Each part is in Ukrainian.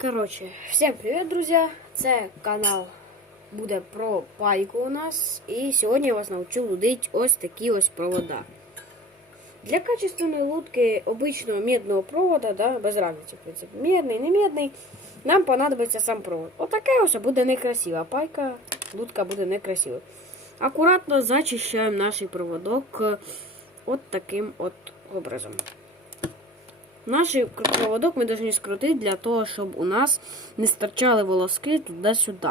Коротше, всім привіт, друзі! Це канал буде про пайку у нас. І сьогодні я вас навчу лудити ось такі ось провода. Для качественної лудки обичного медного провода, да, без разниці, в принципі, медний, не медний, нам понадобиться сам провод. Отаке ось буде некрасиво. Пайка, лудка буде некрасива. Акуратно зачищаємо наш проводок е, от таким от образом. Наш проводок ми повинні скрутити для того, щоб у нас не стирчали волоски туди-сюди.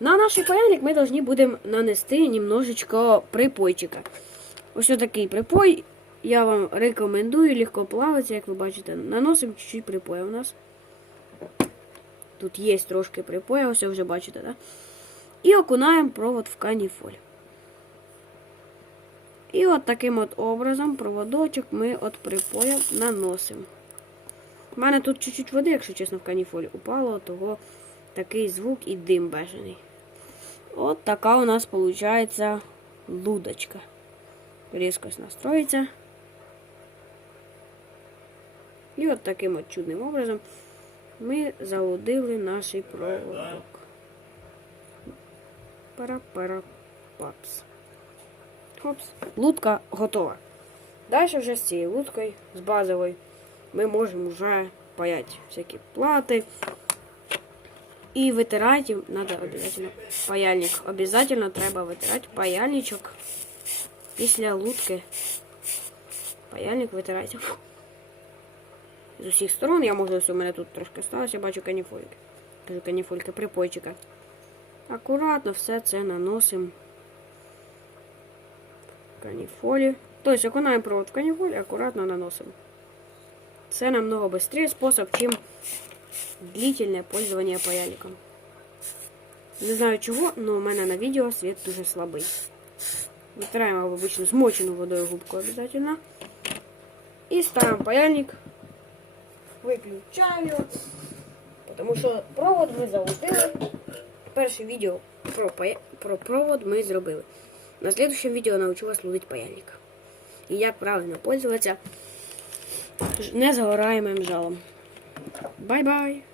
На наш паяльник ми повинні будемо нанести немножечко припойчика. Ось такий припой. Я вам рекомендую, легко плавиться, як ви бачите. Наносимо чуть-чуть припоя у нас. Тут є трошки припоя, ось вже бачите, да? І окунаємо провод в каніфоль. І от таким от образом проводочок ми от припоя наносимо. У мене тут чуть-чуть води, якщо чесно, в каніфолі упало, того такий звук і дим бежений. От така у нас виходить лудочка. Різкость настроїться. І от таким от чудним образом ми залудили наш проводок. Пара-пара-папс. Хопс. Лудка готова. Далі вже з цією лудкою, з базовою, ми можемо вже паяти всякі плати. І витирати треба обов'язково паяльник. Обов'язково треба витирати паяльничок після лудки. Паяльник витирайте. З усіх сторон я можу, ось у мене тут трошки сталося, бачу каніфольки. Кажу каніфольки, припойчика. Акуратно все це наносимо канифоле. То есть окунаем провод в канифоле, аккуратно наносим. Це намного быстрее способ, чем длительное пользование паяльником. Не знаю чого, но у мене на відео світ дуже слабий. Витираємо в обычну змочену водою губку обязательно. І ставимо паяльник. Виключаємо його. Тому що провод ми залутили. Перше відео про, пая... про провод ми зробили. На следующем видео научу вас лудить паяльник. И як правильно пользоваться незагораемым жалом. Бай-бай!